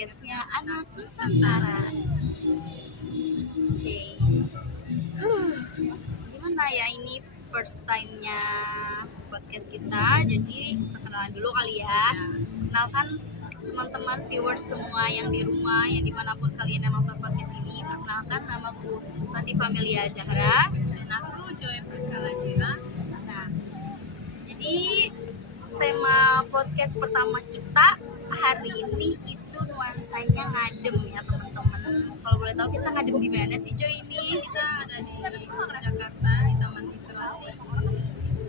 podcastnya Anak Nusantara. Oke. Gimana ya, ini first time-nya podcast kita, jadi perkenalan dulu kali ya. Kenalkan teman-teman viewers semua yang di rumah, yang dimanapun kalian yang nonton podcast ini. Perkenalkan, namaku Latifah Melia Zahra Dan aku Joy Priscilla Zira. Nah, jadi tema podcast pertama kita hari ini itu nuansanya ngadem ya teman-teman. Kalau boleh tahu kita ngadem di mana sih Joy ini? Kita ada di Jakarta di Taman Inspirasi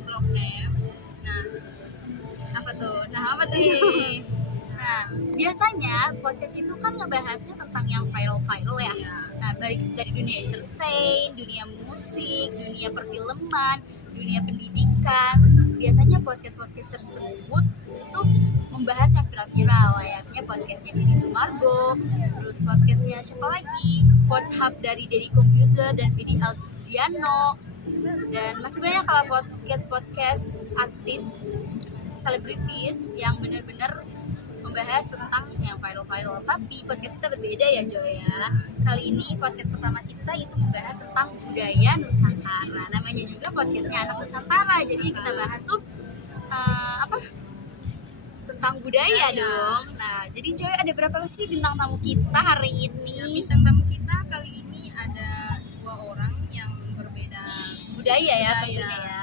Blok M. Apa tuh? Nih? Nah, biasanya podcast itu kan ngebahasnya tentang yang viral-viral ya. Nah, baik dari dunia entertain, dunia musik, dunia perfilman, dunia pendidikan. Biasanya podcast-podcast tersebut tuh membahas yang viral-viral, layaknya podcastnya Deddy Sumargo, terus podcastnya siapa lagi? Podhub dari Deddy Computer dan Vidi Aldiano, dan masih banyak kalau podcast artis, selebritis yang benar-benar membahas tentang yang viral-viral. Tapi podcast kita berbeda ya Joy ya. Kali ini podcast pertama kita itu membahas tentang budaya Nusantara. Namanya juga podcastnya Anak Nusantara. Jadi yang kita bahas tuh tentang budaya dong. Nah, jadi Joy, ada berapa sih bintang tamu kita hari ini? Bintang tamu kita kali ini ada 2 orang yang berbeda budaya ya tentunya ya.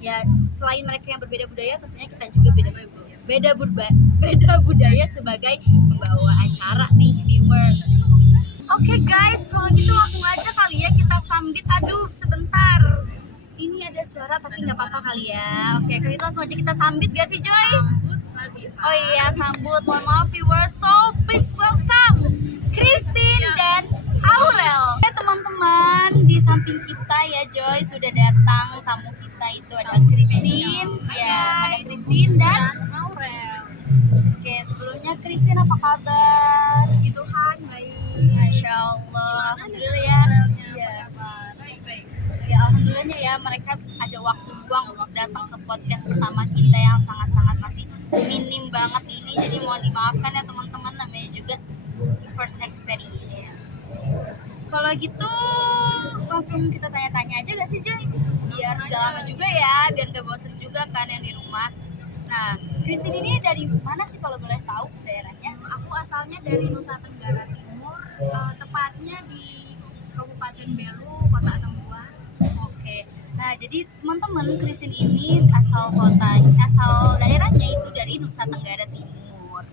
Ya, selain mereka yang berbeda budaya, tentunya kita juga beda budaya sebagai pembawa acara nih viewers. Oke guys, kalau gitu langsung aja kali ya kita sambit. Aduh, sebentar. Ini ada suara tapi nggak apa-apa kali ya. Oke, kalau itu langsung aja kita sambit gak sih Joy? Sambut lagi. Oh iya, sambut. Mohon maaf viewers. So, please welcome Christine dan Aurel. Oke teman-teman, di samping kita ya Joy sudah datang tamu kita, itu ada Christine. Ya, ada Christine dan Aurel. Oke, sebelumnya Christine apa kabar? Puji Tuhan, baik. Masya Allah. Alhamdulillah ya. Iya. Baik. Ya, alhamdulillahnya ya mereka ada waktu luang untuk datang ke podcast pertama kita yang sangat-sangat masih minim banget ini. Jadi mohon dimaafkan ya teman-teman, namanya juga first experience. Kalau gitu langsung kita tanya-tanya aja gak sih Joy? Biar gak lama juga ya, biar gak bosen juga kan yang di rumah. Nah, Christine ini dari mana sih kalau boleh tahu daerahnya? Aku asalnya dari Nusa Tenggara Timur, tepatnya di Kabupaten Belu, Kota Tempuan. Oke. Nah, jadi teman-teman, Christine ini asal daerahnya itu dari Nusa Tenggara Timur.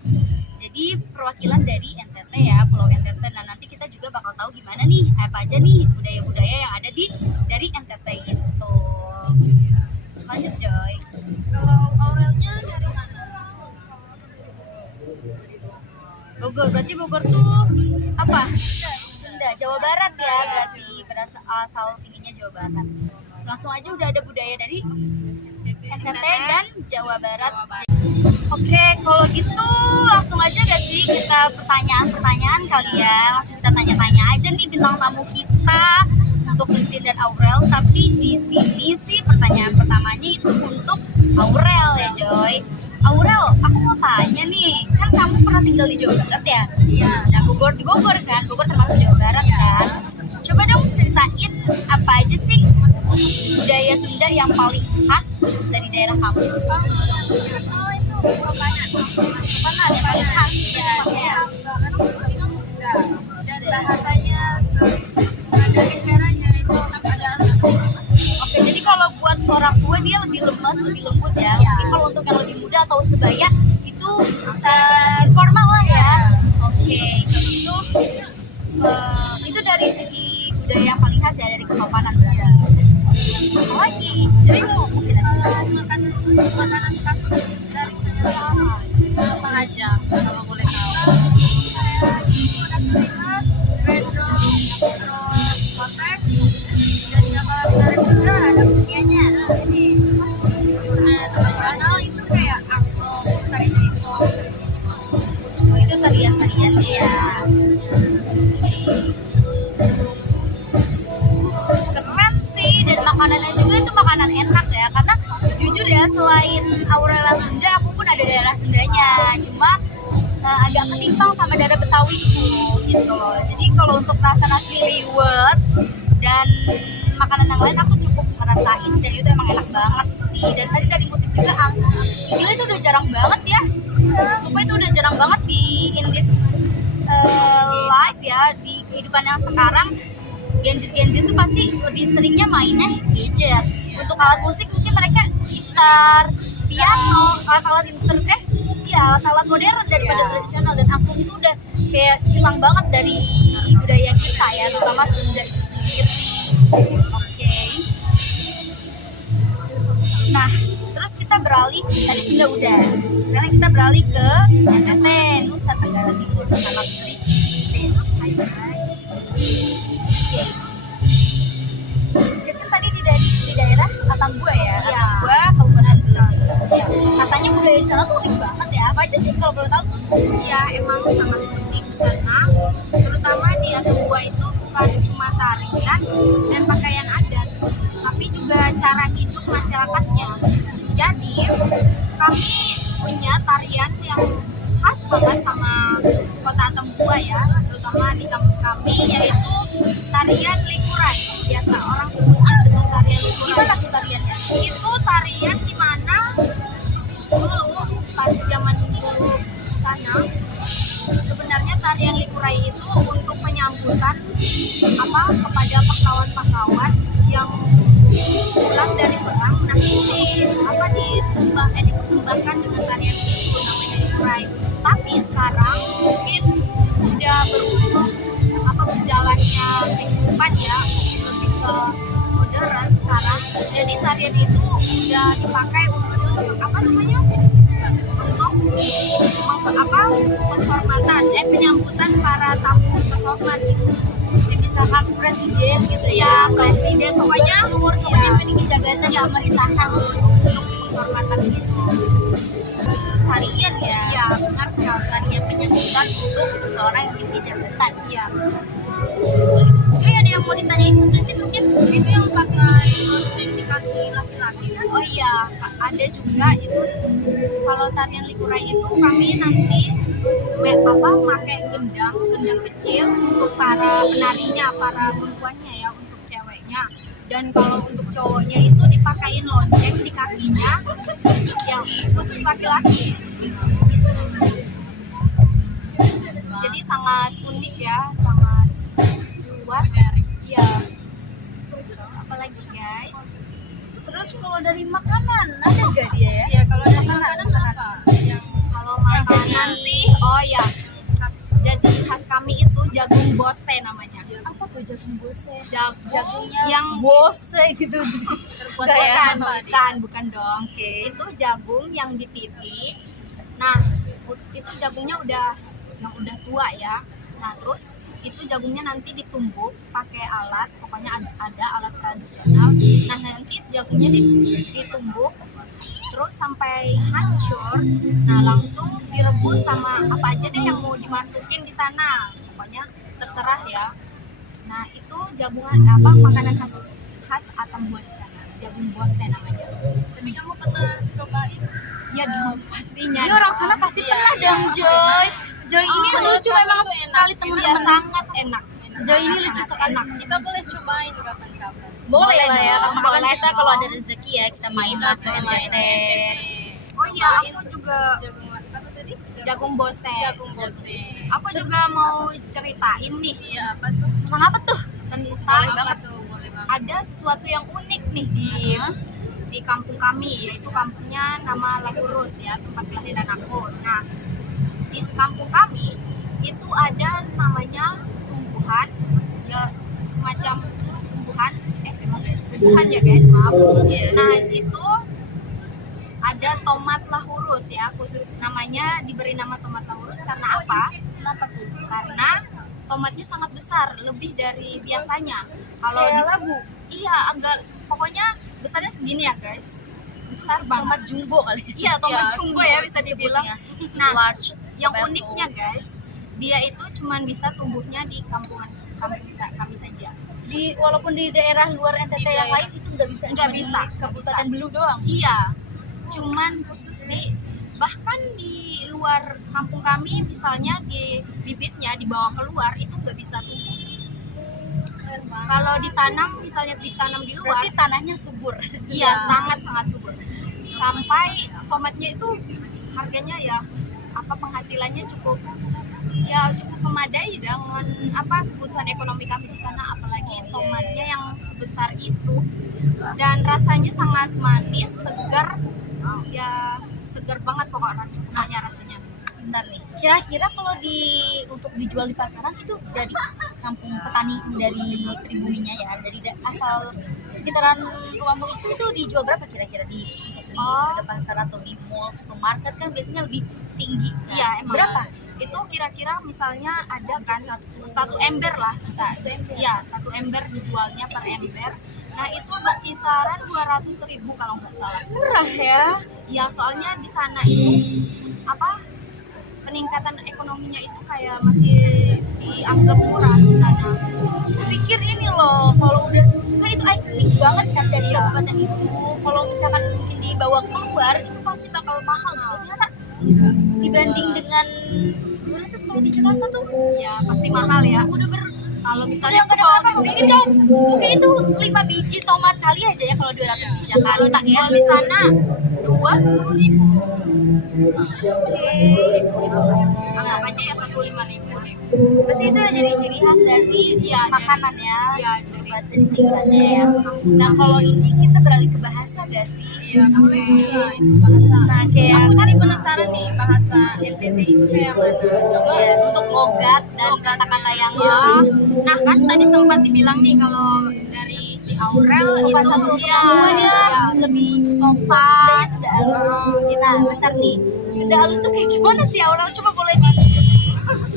Jadi perwakilan dari NTT ya, Pulau NTT. Nah, nanti kita juga bakal tahu gimana nih, apa aja nih budaya-budaya yang ada dari NTT itu. Lanjut Joy. Kalau Aurelnya dari mana? Bogor. Berarti Bogor tuh apa? Sunda, Jawa Barat ya. Berarti asal tingginya Jawa Barat. Langsung aja udah ada budaya dari NTT dan Jawa Barat. Oke, kalau gitu langsung aja gak sih kita pertanyaan-pertanyaan kali ya. Langsung kita tanya-tanya aja nih bintang tamu kita untuk Christine dan Aurel. Tapi di sini sih pertanyaan pertamanya itu untuk Aurel ya Joy. Aurel, aku mau tanya nih, kan kamu pernah tinggal di Jawa Barat ya? Iya. Nah, di Bogor kan? Bogor termasuk Jawa Barat kan? Coba dong ceritain apa aja sih budaya Sunda yang paling khas dari daerah kamu? Paling khas ya. Bahasanya ada caranya itu ada. Oke, jadi kalau buat orang tua dia lebih lemas, lebih lembut ya. Tapi kalau untuk yang lebih muda atau sebaya itu informal lah ya. Oke, itu dari segi budaya yang paling khas ya, dari kesopanan berarti. Apa lagi? Jadi mungkin Makanan khas dari apa aja kalau boleh tahu? Rendong, terus kotek, dan kalau dari Sunda ada kuliahnya. Jadi tradisional itu kayak angklung, tari jaipong. oh, itu tarian-tarian ya. Keren sih, dan makanannya juga itu makanan enak ya. Karena jujur ya, selain Aurel Sunda, aku pun ada daerah Sundanya. Cuma agak ketimbang sama daerah Betawi tahu itu gitu loh. Jadi kalau untuk rasa nasi liwet dan makanan yang lain aku cukup ngerasain dan itu emang enak banget sih. Dan tadi dari musik juga gila itu udah jarang banget ya. Sumpah itu udah jarang banget di in this live ya, di kehidupan yang sekarang. Gen Z itu pasti lebih seringnya mainnya gadget. Untuk alat musik mungkin mereka gitar, piano, alat-alat alat modern daripada tradisional. Dan aku itu udah kayak hilang banget dari budaya kita ya, terutama Sunda itu sendiri. Oke. Nah, terus kita beralih, tadi Sunda udah. Sekarang kita beralih ke NTT, Nusa Tenggara Timur bersama Kristen. Hai guys. Oke. Kristen tadi di daerah Atambua ya? Iya. Atambua, Kabupaten Sula. Ya. Katanya budaya di sana tuh unik banget ya. Apa aja sih kalau boleh tahu? Ya emang sangat unik di sana, terutama di Atambua itu bukan cuma tarian dan pakaian adat, tapi juga cara hidup masyarakatnya. Jadi kami punya tarian yang khas banget sama kota Atambua ya, terutama di kampung kami, yaitu tarian likurai. Biasa orang sebutnya dengan tarian likurai. Gimana tuh tariannya? Itu tarian di mana dulu pas zaman dulu sana, sebenarnya tarian likurai itu untuk penyambutan kepada pahlawan-pahlawan yang pulang dari perang. Nah, dipersembahkan dengan tarian itu namanya likurai. Tapi sekarang mungkin udah berujung berjalannya kehidupan ya, mungkin lebih ke modern sekarang. Jadi tarian itu udah dipakai untuk penghormatan penyambutan para tamu terhormat gitu. Ya misalkan presiden gitu ya, Presiden pokoknya memiliki jabatan ya, pemerintahan untuk penghormatan gitu. Tarian ya. Iya, benar sekali. Tarian penyambutan untuk seseorang yang memiliki jabatan. Iya. Jadi ada yang mau ditanyain ke Kristen mungkin? Itu yang pakai lonceng di kaki laki-laki kan? Oh iya, ada juga itu. Kalau tarian likurai itu kami nanti pakai gendang kecil untuk para penarinya, para perempuannya ya, untuk ceweknya. Dan kalau untuk cowoknya itu dipakein lonceng di kakinya, yang khusus laki-laki. Jadi sangat unik ya, sangat luas. Iya. Apalagi guys. Terus kalau dari makanan ada gak dia ya? Iya, kalau dari makanan apa? Kalau makanan sih, oh ya, jadi khas kami itu jagung bose namanya. Apa tuh jagung bose? Jagungnya yang bose gitu. terbuat bukan dong. Oke, itu jagung yang dititik. Nah, itu jagungnya udah tua ya. Nah, terus itu jagungnya nanti ditumbuk pakai alat, pokoknya ada alat tradisional. Nah, nanti jagungnya ditumbuk terus sampai hancur. Nah, langsung direbus sama apa aja deh yang mau dimasukin di sana. Pokoknya terserah ya. Nah, itu makanan khas Atambua di sana. Jagung bose namanya. Tapi kamu pernah cobain? Iya dong, pastinya. Ini orang sana pasti pernah dong, Joy. Joy ini lucu memang sekali Dia teman-teman. sangat enak. Joy ini lucu sekali. Kita boleh cobain kapan-kapan. Boleh lah ya, dong, kapan-kapan boleh kita dong. kalau ada rezeki ya kita main lah ke NTT. Oh iya, aku juga Jagung apa tadi? jagung bose. Jagung bose. Aku juga mau ceritain nih Iya, apa tuh? Tentang apa tuh? Boleh tentang banget tuh, boleh banget. ada sesuatu yang unik nih di kampung kami, yaitu kampungnya nama Lahurus ya, tempat kelahiran aku. Nah, di kampung kami itu ada namanya tumbuhan ya, semacam tumbuhan ya guys, maaf. Nah, itu ada tomat Lahurus ya, khusus namanya diberi nama tomat Lahurus karena apa? Kenapa tuh? Karena tomatnya sangat besar, lebih dari biasanya. Kalau di labu. Iya, pokoknya besarnya segini ya guys, besar banget. Tomat jumbo kali. Iya, tomat Ya, jumbo ya bisa dibilang. sebutnya. Nah, Large yang tomato. uniknya guys, dia itu cuman bisa tumbuhnya di kampung kami saja. Walaupun di daerah luar NTT yang lain itu nggak bisa. Nggak cuma di bisa, Kabupaten Belu doang. Iya, cuman khusus bahkan di luar kampung kami, misalnya di bibitnya dibawa keluar itu nggak bisa tumbuh. Kalau ditanam, misalnya ditanam di luar, Berarti tanahnya subur. iya sangat subur. Sampai tomatnya itu harganya ya penghasilannya cukup memadai dengan kebutuhan ekonomi kami di sana, apalagi tomatnya yang sebesar itu, dan rasanya sangat manis, segar, ya segar banget pokoknya rasanya. Bentar nih, kira-kira kalau untuk dijual di pasaran itu dari kampung petani, dari pribuninya ya, dari asal sekitaran rumahmu itu dijual berapa kira-kira di harga pasar atau di mall, supermarket kan biasanya lebih tinggi kan? Iya emang. Berapa? Itu kira-kira misalnya ada kan satu ember lah bisa. Iya, 1 ember dijualnya per ember. Nah itu berkisaran 200.000 kalau nggak salah. Murah ya. Ya soalnya di sana itu peningkatan ekonominya itu kayak masih dianggap murah di sana. Pikir ini loh, kalau udah kayak itu ikonik banget kan dari kabupaten itu. Kalau misalkan mungkin dibawa keluar itu pasti bakal mahal gitu. Ternyata dibanding dengan 200 kalau di Jakarta tuh Ya pasti mahal ya. Kalau misalnya aku bawa ke sini itu mungkin itu 5 biji tomat kali aja ya kalau 200 di Jakarta ya. di sana 10.000. Anggap aja ya 15.000 deh. Berarti itu jadi ciri khas dari makanan ya. Iya, buat dari sayurannya ya. Nah kalau ini kita beralih ke bahasa gak sih? Iya, boleh juga itu bahasa. Nah kayak Aku jadi penasaran nih, bahasa NTT itu kayak mana? Coba ya, untuk logat dan kata-kata yang Nah kan tadi sempat dibilang nih kalau dari si Aurel sopan itu satu dia lebih sopan. sudah halus. Kita bentar nih, sudah halus tuh kayak gimana sih Aurel? Coba boleh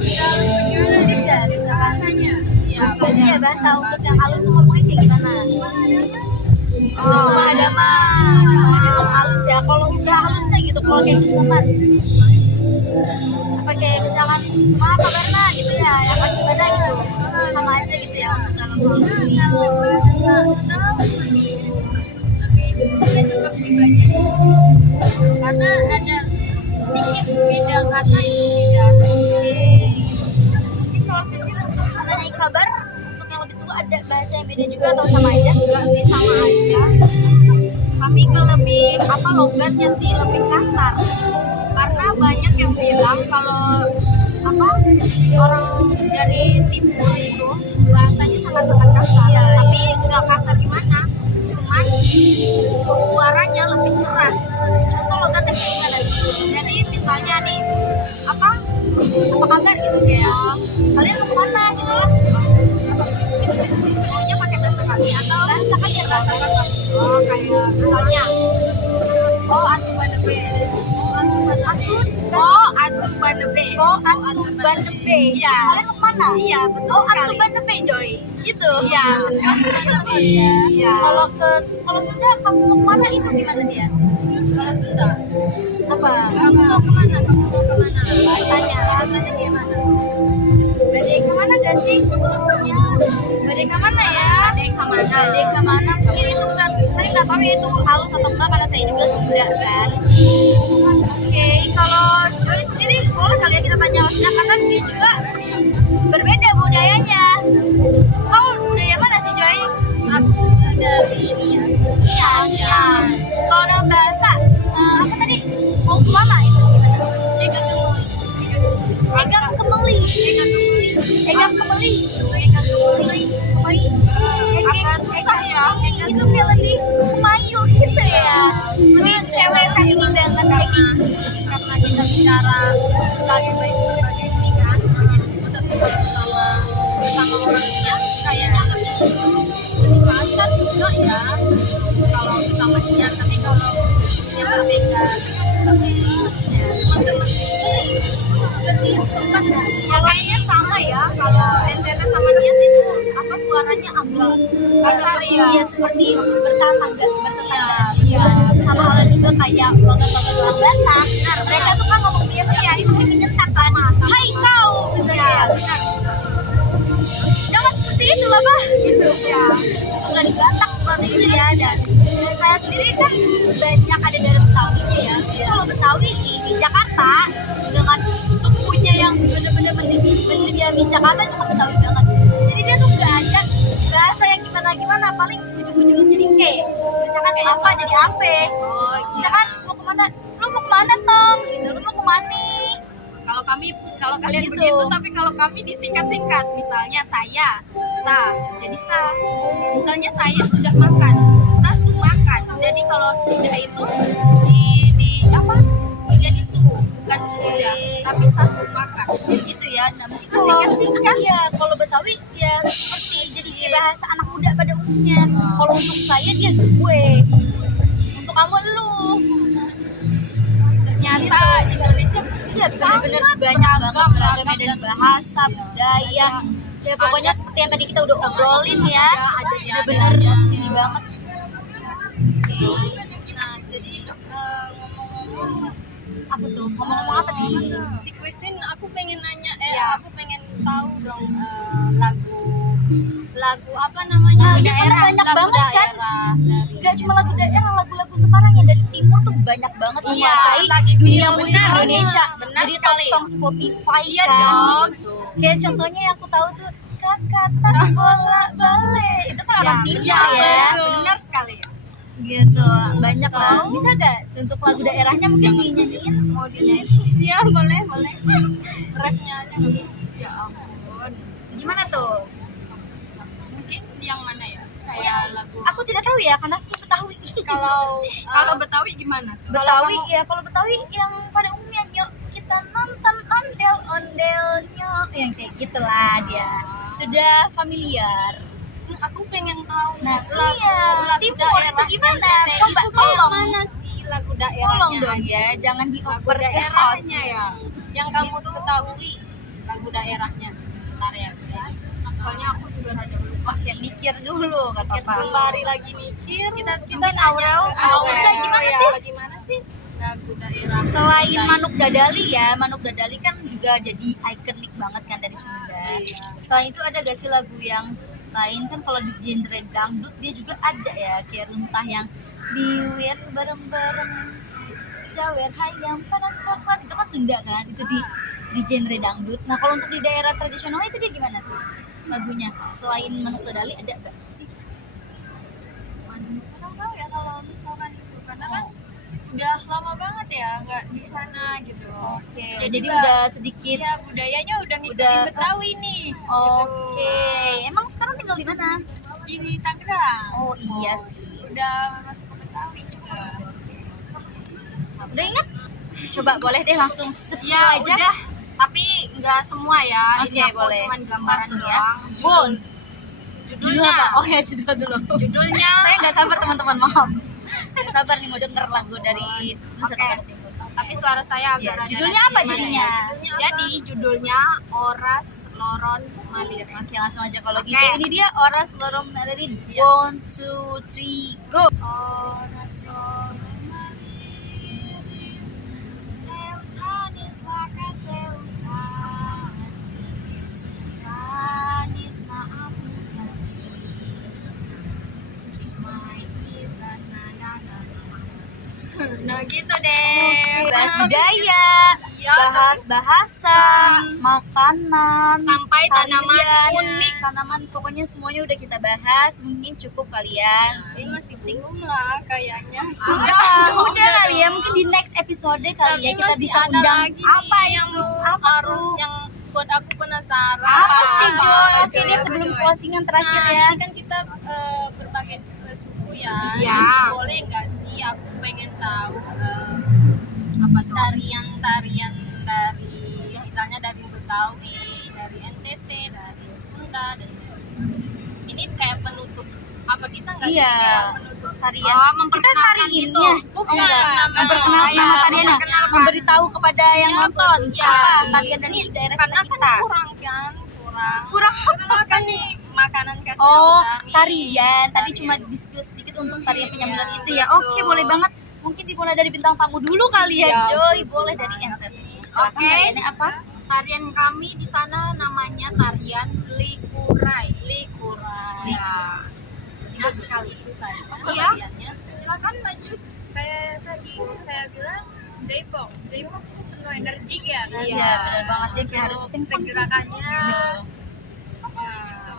sedikit bahasanya. Iya, iya bahasa untuk yang halus tuh ngomongnya kayak gimana? Ada mah halus ya. Kalau udah halusnya gitu, kalau kayak gitu kan apa kayak misalkan kabarnya gitu ya, apa gimana gitu, sama aja gitu ya untuk dalam hal ini. Bahasa sudah lebih sulit untuk dipelajari karena ada sedikit beda kata itu beda. Mungkin kalau Christine untuk menanyai kabar untuk yang lebih tua ada bahasa yang beda juga atau sama aja? Enggak sih, sama aja. Kami ke lebih logatnya sih lebih kasar. Karena banyak yang bilang kalau orang dari timur itu bahasanya sangat-sangat kasar. Tapi nggak kasar gimana, cuman suaranya lebih keras. Contoh logatnya kayak gimana? Jadi misalnya nih apa kabar gitu, kayak Kalian mau kemana gitu lah? pokoknya pakai bahasa kami atau Bahasa kan ya bahasa kan. kayak misalnya atu banebe. Atu banebe. Atu Bandebe. Iya. Kalian mau kemana? Iya, betul Atu sekali. Bandebe Joy. Gitu. Iya, iya. Kalau Sunda kamu mau kemana itu gimana dia? Kalau Sunda, Apa? kamu mau kemana? Kamu mau kemana? Bahasanya gimana? Badai kemana gak sih? Ya, badai kemana ya? Badai kemana? Mungkin itu kan saya nggak tahu ya itu halus atau enggak karena saya juga Sunda kan. Oke, kalau Joy sendiri boleh kali ya kita tanya maksudnya karena dia juga berbeda budayanya. Kau budaya mana sih Joy? Aku dari Nias. Ya. Kalau dalam bahasa apa tadi? Mau kemana itu gimana? Eka Kemuli. Egang kemeli. Egang kemeli. Eka Kemuli. agak susah ya. Itu kayak lebih kemayu gitu ya. Lebih cewek feminin banget kayak gitu. Karena kita bicara sebagai ini kan, tapi kalau sama orang Nias kayaknya lebih kasar juga ya. Kalau sama Nias, tapi kalau yang berbeda teman-teman lebih sopan ya. Ya kayaknya sama ya. Kalau NTT sama Nias itu suaranya agak kasar ya. Iya seperti bertetangga. Iya. Sama halnya juga kayak logat-logat orang Batak. Mereka tuh kan ngomong biasa ya, sih pakai menyentak kan. Hai kau, misalnya. Benar. Jangan seperti itu. lah bah gitu ya. Udah di Batak seperti itu ya, dan saya sendiri kan banyak ada dari Betawinya ya. Kalau Betawi di Jakarta dengan sukunya yang bener-bener mendiami Jakarta itu kan Betawi banget. Jadi dia tuh nggak ada bahasa yang gimana paling ujung-ujungnya jadi e. Misalkan apa jadi ape. Oh Misalkan mau kemana, lu mau kemana Tom gitu, lu mau kemana. kalau kalian Gitu. begitu, tapi kalau kami disingkat-singkat, misalnya saya sa, jadi sa. Misalnya saya sudah makan, sa su makan. Jadi kalau sudah itu di apa? Jadi su, bukan sudah, tapi sa su makan. Gitu ya, namanya Kalau- singkat-singkat ya. Kalau Betawi ya seperti jadi kayak bahasa anak muda pada umumnya. Kalau untuk saya dia gue, untuk kamu lu. Ternyata Indonesia Ya benar-benar banyak banget beragam dan bahasa, budaya. Ya pokoknya seperti yang tadi kita udah obrolin ya. Benar-benar ini banget. Nah, jadi ngomong-ngomong Apa tuh? Ngomong-ngomong apa nih? si Christine, aku pengen nanya, Ya. aku pengen tahu dong lagu apa namanya? Nah, iya kan banyak lagu banget kan? daerah dari Gak cuma lagu daerah, lagu-lagu sekarang yang dari timur tuh banyak banget Iya, menguasai lagi dunia benar, musik Indonesia. benar Jadi top sekali. song Spotify Iya kan. dong. Kayak contohnya yang aku tahu tuh Kakak bola balik. Itu kan orang timur Iya, ya. benar sekali. Gitu, banyak So, lah. Bisa gak untuk lagu daerahnya mungkin dinyanyiin? Mau dinyanyiin? Iya, boleh. Rapnya aja dulu. Ya ampun. Gimana tuh? Mungkin yang mana ya? Kayak lagu. Aku tidak tahu ya, karena aku Betawi. Kalau Kalau Betawi gimana tuh? Betawi ya, kalau Betawi yang pada umumnya nyok kita nonton ondel-ondelnya yang kayak gitulah dia. Sudah familiar. aku pengen tahu Nah, lagu, iya, lagu timur daerah itu gimana? NTT Coba itu kayak tolong. mana sih lagu daerahnya? Tolong dong ya, jangan dioper ke host. Daerahnya ya. Yang kamu ketahui lagu daerahnya. Bentar ya guys. Soalnya aku juga rada lupa. Oke, mikir dulu kata Pak. Sembari lagi mikir, kita mungkin nanya Aurel, ke Aurel, Aurel. gimana Ya, sih? Bagaimana sih? Lagu daerah. Selain Manuk Dadali ya, Manuk Dadali kan juga jadi ikonik banget kan dari Sunda. Selain itu ada gak sih lagu yang lain kan kalau di genre dangdut dia juga ada ya, kayak Runtah yang biwir bareng-bareng jawer hayam panas coklat, itu kan Sunda kan, itu di genre dangdut. Nah kalau untuk di daerah tradisional itu dia gimana tuh lagunya? Selain Manuk Dadali ada gak sih? Kurang tahu ya kalau misalkan itu, karena kan udah lama banget ya nggak di sana gitu. Oke, Ya, jadi juga- udah sedikit. Iya, budayanya udah ngikutin Udah- Betawi nih. Oke, emang sekarang tinggal di mana? Di Tangerang. Oh iya sih. Udah masuk ke Betawi juga. Udah ingat? Coba boleh deh langsung skip Ya aja. udah, tapi nggak semua ya. Oke, Ini aku boleh. cuman gambaran Langsung ya. doang. Bon. Judul Judulnya. apa? Oh ya judul dulu. Judulnya. Saya nggak sabar teman-teman, maaf. Nggak sabar nih mau denger lagu dari Nusa Oke. Tenggara Timur. Tapi suara saya agak Ya, rada judulnya apa jadinya? Jadi judulnya Oras Loron Malir. Oke langsung aja kalau Oke. gitu. Ini dia Oras Lorom Melody. 1, 2, 3, go. Oras Loron Malir. Teutanis lakat teutanis. Tanis na aku gani. Mai kita na na na. Nah gitu deh. Bahas budaya, Iya, bahas bahasa, makanan, sampai tanaman tarian, unik. tanaman pokoknya semuanya udah kita bahas. Mungkin cukup kalian. Ini masih bingung lah kayaknya. Udah kali ya, mungkin di next episode kali ya kita masih bisa ada undang lagi apa nih yang yang harus yang buat aku penasaran. apa sih Joy? Oke Joy? deh Apa, sebelum Joy? closingan terakhir Nah, ya. ini kan kita berbagai suku ya. Iya. Jadi boleh nggak sih aku pengen tahu Apa tuh? tarian-tarian dari misalnya dari Betawi, dari NTT, dari Sunda dan ini kayak penutup apa kita nggak sih? Iya. Kayak penutup Tarian. Oh, Kita memperkenalkan tariinnya. gitu. Bukan, Enggak. Memperkenalkan Iya, nama tariannya, memperkenalkan. memberitahu kepada yang Iya, nonton betul. siapa Iya. tarian dari daerah karena kita. kan kurang Kurang apa? kan nih makanan khas Oh, Sunda nih. tarian. Tadi Tarian. cuma di-spill sedikit untuk tarian penyambutan Iya, itu ya. betul. Oke, boleh banget. Mungkin dimulai dari bintang tamu dulu kali ya, Iya, Joy. betul. Boleh dari NTT. Silakan Oke. tariannya apa? Tarian kami di sana namanya tarian likurai. Likurai. Jadi penuh energi ya kan. Iya, benar banget, dia kayak harus Pergerakannya.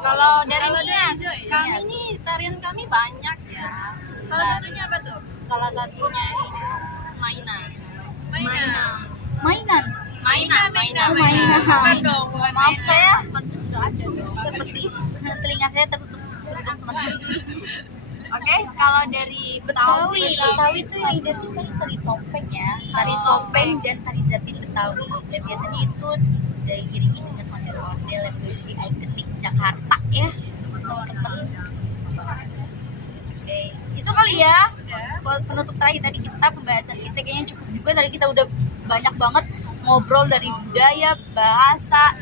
Kalau dari Kalau dari Nias, Joy, kami Nias. ini tarian kami banyak ya. Salah Dan satunya apa tuh? salah satunya itu mainan. Mainan. Mainan. Mainan. Bukan dong. Maaf saya Nggak ada dong. seperti telinga saya tertutup teman-teman. Oke, kalau dari Betawi, Betawi itu yang identik kan tari topeng ya, tari topeng dan tari zapin Betawi. Dan biasanya itu diiringi dengan ondel-ondel yang menjadi ikonik Jakarta ya, teman-teman. Oke, itu kali ya. Kalau penutup terakhir tadi kita pembahasan kita kayaknya cukup juga, tadi kita udah banyak banget ngobrol dari budaya, bahasa,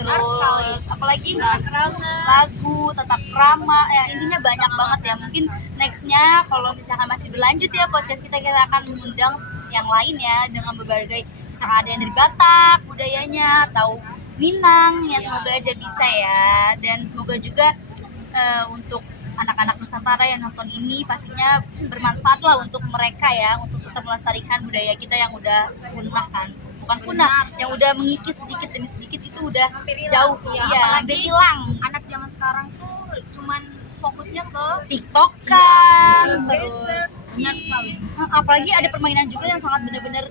terus apalagi lagu, tata krama, ya intinya banyak banget ya. Mungkin nextnya kalau misalkan masih berlanjut ya podcast kita akan mengundang yang lain ya, dengan berbagai, misalkan ada yang dari Batak budayanya atau Minang ya, semoga aja bisa ya. Dan semoga juga untuk anak-anak Nusantara yang nonton ini pastinya bermanfaat lah untuk mereka ya, untuk tetap melestarikan budaya kita yang udah punah kan, bukan punah, yang udah mengikis sedikit demi sedikit, itu udah jauh ya, ya, apalagi hampir hilang. anak zaman sekarang tuh cuman fokusnya ke TikTok kan, terus benar sekali. Apalagi ada permainan juga yang sangat benar-benar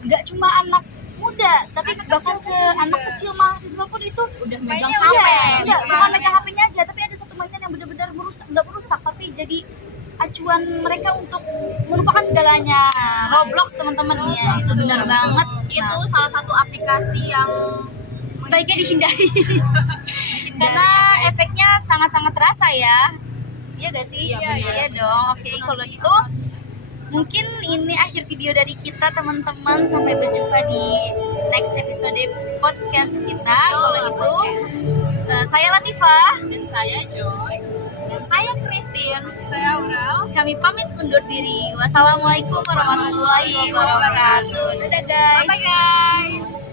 nggak cuma anak muda, tapi bahkan anak kecil mahasiswa pun itu udah megang mainnya HP. bukan megang HP-nya aja, tapi ada satu mainan yang benar-benar nggak merusak, tapi jadi acuan mereka untuk merupakan segalanya. Roblox teman-teman ya, itu benar banget. Itu salah satu aplikasi yang Sebaiknya dihindari karena efeknya sangat-sangat terasa ya. Iya gak sih? Iya dong. Oke, kalau gitu mungkin ini akhir video dari kita teman-teman. Sampai berjumpa di next episode podcast kita. Kalau gitu saya Latifah dan saya Joy dan saya Christine. Saya Aurel. Kami pamit undur diri. Wassalamualaikum warahmatullahi wabarakatuh. Dadah guys. bye guys.